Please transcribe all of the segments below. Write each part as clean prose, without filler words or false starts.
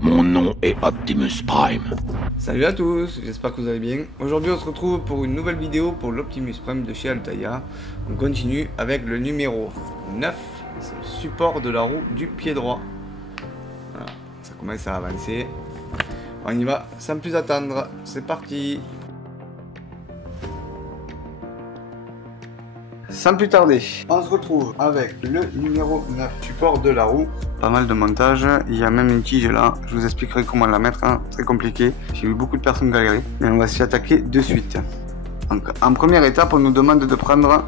Mon nom est Optimus Prime. Salut à tous, j'espère que vous allez bien. Aujourd'hui on se retrouve pour une nouvelle vidéo pour l'Optimus Prime de chez Altaïa. On continue avec le numéro 9, c'est le support de la roue du pied droit. Voilà, ça commence à avancer. On y va sans plus attendre, c'est parti. Sans plus tarder, on se retrouve avec le numéro 9, support de la roue. Pas mal de montage, il y a même une tige là, je vous expliquerai comment la mettre, hein. Très compliqué, j'ai vu beaucoup de personnes galérer, mais on va s'y attaquer de suite. Donc en première étape, on nous demande de prendre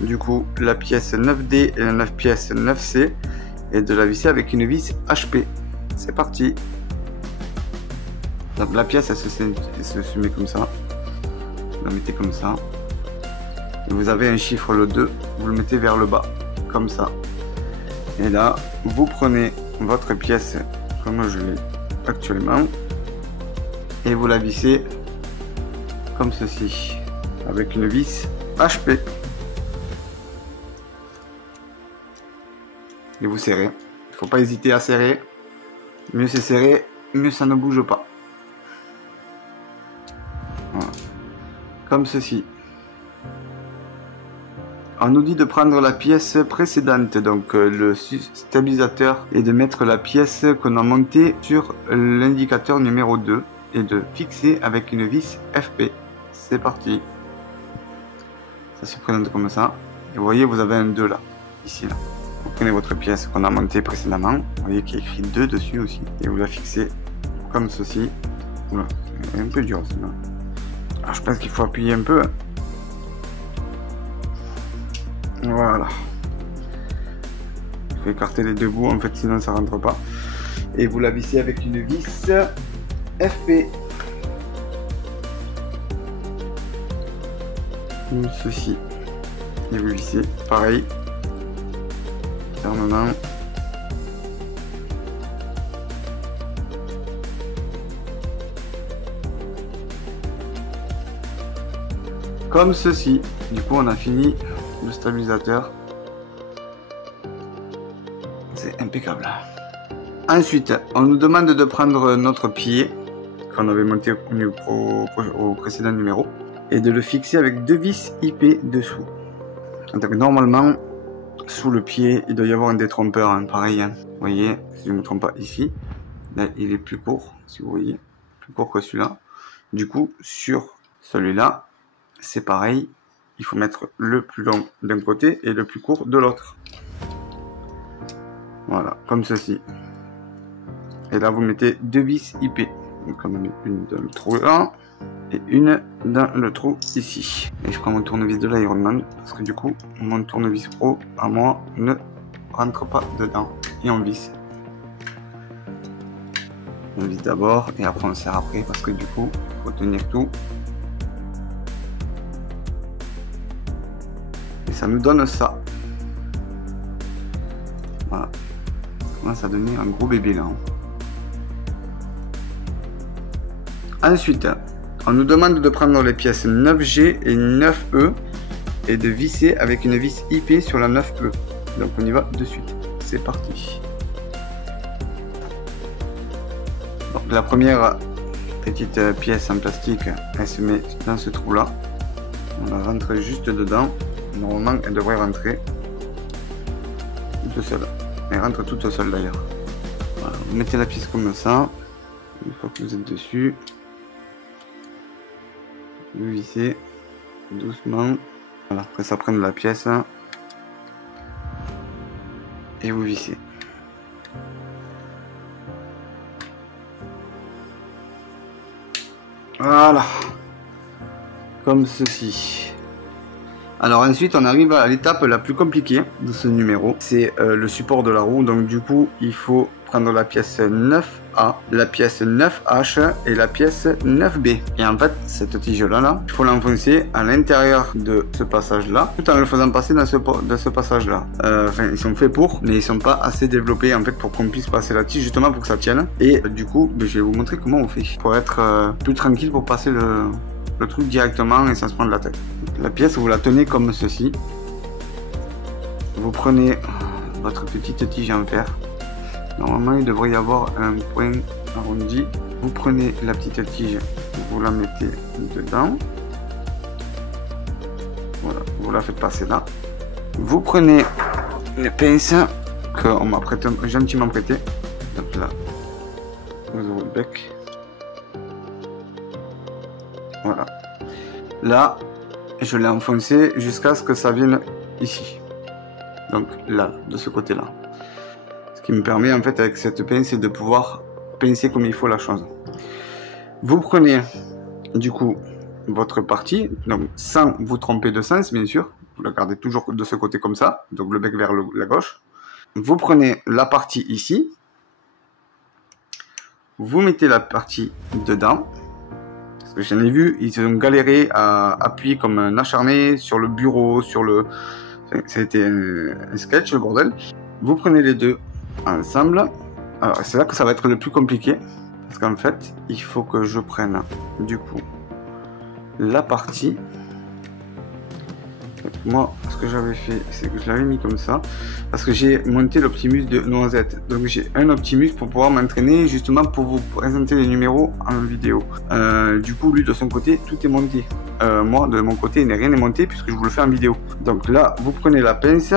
du coup la pièce 9D et la 9 pièce 9C et de la visser avec une vis HP. C'est parti. Donc la pièce elle se met comme ça, vous la mettez comme ça. Et vous avez un chiffre, le 2, vous le mettez vers le bas, comme ça. Et là, vous prenez votre pièce, comme je l'ai actuellement, et vous la vissez comme ceci, avec une vis HP. Et vous serrez. Il ne faut pas hésiter à serrer. Mieux c'est serré, mieux ça ne bouge pas. Voilà. Comme ceci. On nous dit de prendre la pièce précédente, donc le stabilisateur, et de mettre la pièce qu'on a montée sur l'indicateur numéro 2 et de fixer avec une vis FP. C'est parti. Ça se présente comme ça. Et vous voyez, vous avez un 2 là, ici là. Vous prenez votre pièce qu'on a montée précédemment, vous voyez qu'il y a écrit 2 dessus aussi, et vous la fixez comme ceci. Voilà, c'est un peu dur sinon. Alors je pense qu'il faut appuyer un peu. Voilà. Il faut écarter les deux bouts en fait, sinon ça rentre pas. Et vous la vissez avec une vis FP. Comme ceci. Et vous vissez pareil. Fermement. Comme ceci. Du coup on a fini le stabilisateur. C'est impeccable. Ensuite, on nous demande de prendre notre pied qu'on avait monté au précédent numéro et de le fixer avec deux vis IP dessous. Donc normalement, sous le pied, il doit y avoir un détrompeur, hein, pareil. Hein. Vous voyez, si je ne me trompe pas ici, là il est plus court, si vous voyez, plus court que celui-là. Du coup, sur celui-là, c'est pareil. Il faut mettre le plus long d'un côté et le plus court de l'autre. Voilà, comme ceci. Et là, vous mettez deux vis IP. Donc, on en met une dans le trou là et une dans le trou ici. Et je prends mon tournevis de l'Ironman parce que du coup, mon tournevis pro à moi ne rentre pas dedans. Et on visse. On visse d'abord et après on serre après parce que du coup, il faut tenir tout. Ça nous donne ça. Voilà. Ça commence à donner un gros bébé là. Ensuite, on nous demande de prendre les pièces 9G et 9E et de visser avec une vis IP sur la 9E. Donc on y va de suite. C'est parti. Donc la première petite pièce en plastique, elle se met dans ce trou là. On la rentre juste dedans. Normalement, elle devrait rentrer toute seule. Elle rentre toute seule d'ailleurs. Voilà, vous mettez la pièce comme ça. Une fois que vous êtes dessus, vous vissez doucement. Voilà, après ça prend de la pièce et vous vissez. Voilà, comme ceci. Alors ensuite on arrive à l'étape la plus compliquée de ce numéro, c'est le support de la roue. Donc du coup il faut prendre la pièce 9A, la pièce 9H et la pièce 9B. Et en fait cette tige là, il faut l'enfoncer à l'intérieur de ce passage là, tout en le faisant passer dans ce passage là. Enfin ils sont faits pour, mais ils sont pas assez développés en fait pour qu'on puisse passer la tige justement pour que ça tienne. Et du coup je vais vous montrer comment on fait pour être plus tranquille pour passer le truc directement et sans se prendre la tête. La pièce, vous la tenez comme ceci. Vous prenez votre petite tige en fer. Normalement, il devrait y avoir un point arrondi. Vous prenez la petite tige, vous la mettez dedans. Voilà, vous la faites passer là. Vous prenez une pince qu'on m'a gentiment prêté. Donc là, vous ouvrez le bec. Voilà. Là, je l'ai enfoncé jusqu'à ce que ça vienne ici. Donc là, de ce côté-là. Ce qui me permet en fait avec cette pince de pouvoir pincer comme il faut la chose. Vous prenez du coup votre partie, donc sans vous tromper de sens bien sûr. Vous la gardez toujours de ce côté comme ça, donc le bec vers la gauche. Vous prenez la partie ici. Vous mettez la partie dedans. Parce que j'en ai vu, ils ont galéré à appuyer comme un acharné sur le bureau, sur le... C'était un sketch, le bordel. Vous prenez les deux ensemble. Alors, c'est là que ça va être le plus compliqué. Parce qu'en fait, il faut que je prenne, du coup, la partie. Donc, moi, ce que j'avais fait, c'est que je l'avais mis comme ça. Parce que j'ai monté l'Optimus de Noisette. Donc, j'ai un Optimus pour pouvoir m'entraîner, justement, pour vous présenter les numéros en vidéo. Du coup, lui, de son côté, tout est monté. Moi, de mon côté, il n'est rien monté puisque je vous le fais en vidéo. Donc là, vous prenez la pince.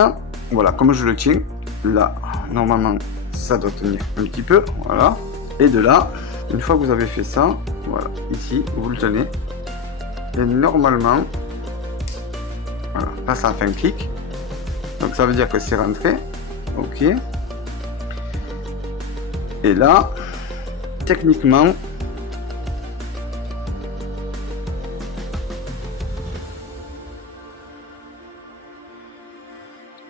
Voilà, comme je le tiens. Là, normalement, ça doit tenir un petit peu. Voilà. Et de là, une fois que vous avez fait ça, voilà, ici, vous le tenez. Et normalement, voilà, là, ça a fait un clic. Donc ça veut dire que c'est rentré. Ok. Et là, techniquement,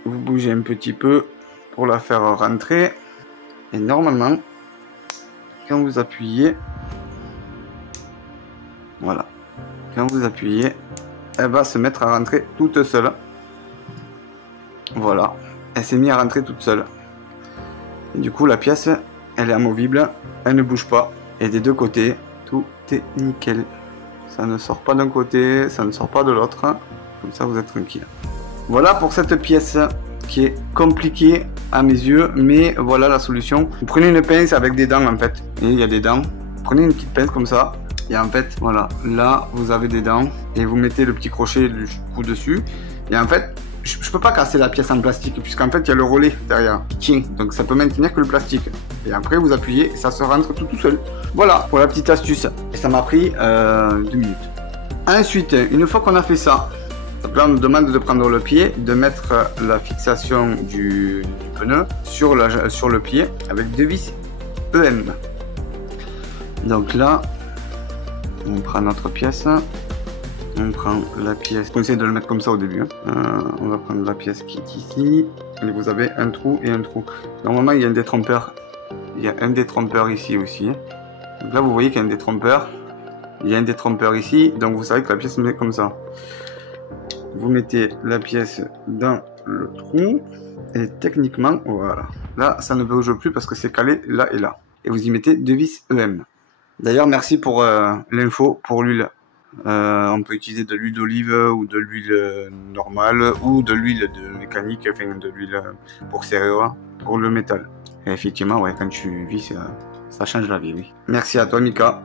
vous bougez un petit peu pour la faire rentrer. Et normalement, quand vous appuyez, voilà, quand vous appuyez, elle va se mettre à rentrer toute seule. Voilà, elle s'est mise à rentrer toute seule. Et du coup, la pièce, elle est amovible, elle ne bouge pas. Et des deux côtés, tout est nickel. Ça ne sort pas d'un côté, ça ne sort pas de l'autre. Comme ça, vous êtes tranquille. Voilà pour cette pièce qui est compliquée à mes yeux, mais voilà la solution. Vous prenez une pince avec des dents en fait. Et il y a des dents. Prenez une petite pince comme ça. Et en fait, voilà, là, vous avez des dents. Et vous mettez le petit crochet du coup dessus. Et en fait, je peux pas casser la pièce en plastique puisqu'en fait il y a le relais derrière qui tient, donc ça peut maintenir que le plastique. Et après vous appuyez et ça se rentre tout seul. Voilà pour la petite astuce. Et ça m'a pris 2 minutes. Ensuite, une fois qu'on a fait ça, donc là on nous demande de prendre le pied, de mettre la fixation du pneu sur le pied avec 2 vis EM. Donc là, on prend notre pièce. On prend la pièce, on essaie de le mettre comme ça au début. On va prendre la pièce qui est ici. Et vous avez un trou et un trou. Normalement, il y a un détrompeur. Il y a un détrompeur ici aussi. Donc là, vous voyez qu'il y a un détrompeur. Il y a un détrompeur ici. Donc vous savez que la pièce se met comme ça. Vous mettez la pièce dans le trou. Et techniquement, voilà. Là, ça ne bouge plus parce que c'est calé là et là. Et vous y mettez 2 vis EM. D'ailleurs, merci pour l'info pour l'huile. On peut utiliser de l'huile d'olive ou de l'huile normale ou de l'huile de mécanique, enfin de l'huile pour serrure, pour le métal. Et effectivement, ouais, quand tu vis, ça change la vie, oui. Merci à toi, Mika.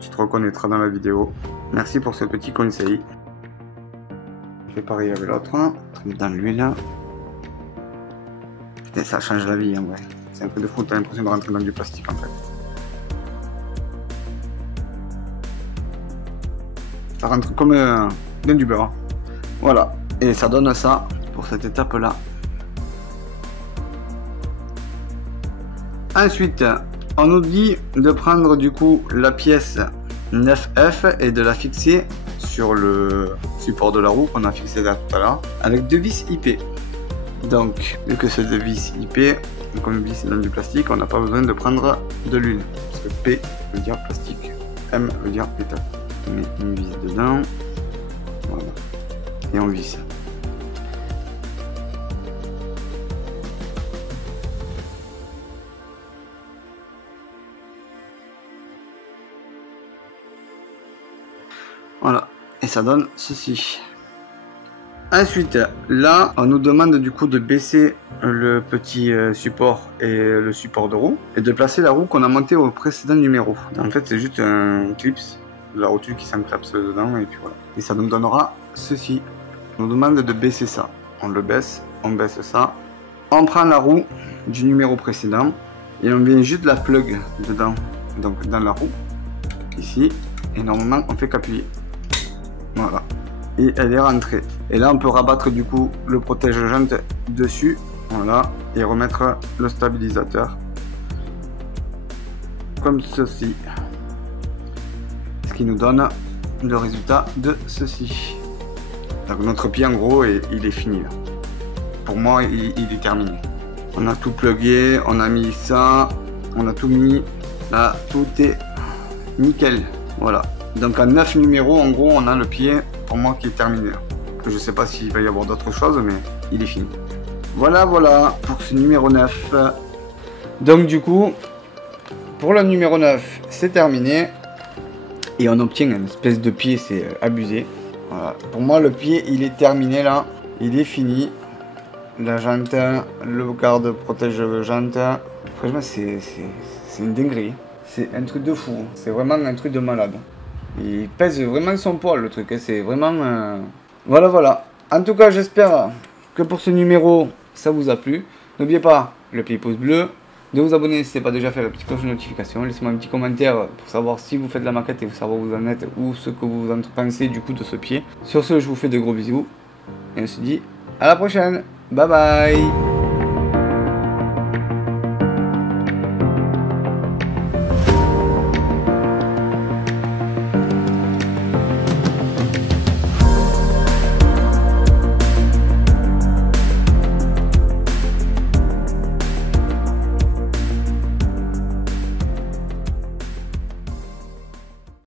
Tu te reconnaîtras dans la vidéo. Merci pour ce petit conseil. Je fais pareil avec l'autre. Dans l'huile. Et ça change la vie, hein, ouais. C'est un peu de fou, t'as l'impression de rentrer dans du plastique en fait. Ça rentre comme dans du beurre. Voilà. Et ça donne ça pour cette étape là. Ensuite, on nous dit de prendre du coup la pièce 9F et de la fixer sur le support de la roue qu'on a fixé là tout à l'heure avec 2 vis IP. Donc, vu que c'est 2 vis IP, comme une vis dans du plastique, on n'a pas besoin de prendre de l'huile. Parce que P veut dire plastique, M veut dire métal. On met une vis dedans, voilà, et on visse. Voilà, ça donne ceci. Ensuite, là, on nous demande du coup de baisser le petit support et le support de roue et de placer la roue qu'on a montée au précédent numéro. En fait, c'est juste un clips, la rotule qui s'enclapse dedans et puis voilà. Et ça nous donnera ceci. On nous demande de baisser ça. On le baisse, on baisse ça. On prend la roue du numéro précédent et on vient juste la plug dedans, donc dans la roue, ici. Et normalement, on fait qu'appuyer. Voilà. Et elle est rentrée. Et là, on peut rabattre du coup le protège-jante dessus. Voilà. Et remettre le stabilisateur. Comme ceci. Ce qui nous donne le résultat de ceci. Donc notre pied en gros, il est fini là. Pour moi, il est terminé. On a tout plugué, on a mis ça, on a tout mis. Là, tout est nickel. Voilà. Donc en 9 numéros, en gros, on a le pied, pour moi, qui est terminé. Je sais pas s'il va y avoir d'autres choses, mais il est fini. Voilà, voilà, pour ce numéro 9. Donc du coup, pour le numéro 9, c'est terminé. Et on obtient une espèce de pied, c'est abusé. Voilà. Pour moi, le pied, il est terminé là. Il est fini. La jante, le garde protège jante. Franchement, c'est une dinguerie. C'est un truc de fou. C'est vraiment un truc de malade. Il pèse vraiment son poids, le truc. C'est vraiment... Voilà, voilà. En tout cas, j'espère que pour ce numéro, ça vous a plu. N'oubliez pas le petit pouce bleu. De vous abonner si ce n'est pas déjà fait, la petite cloche de notification. Laissez-moi un petit commentaire pour savoir si vous faites la maquette et vous savoir où vous en êtes ou ce que vous en pensez du coup de ce pied. Sur ce, je vous fais de gros bisous. Et on se dit à la prochaine. Bye bye.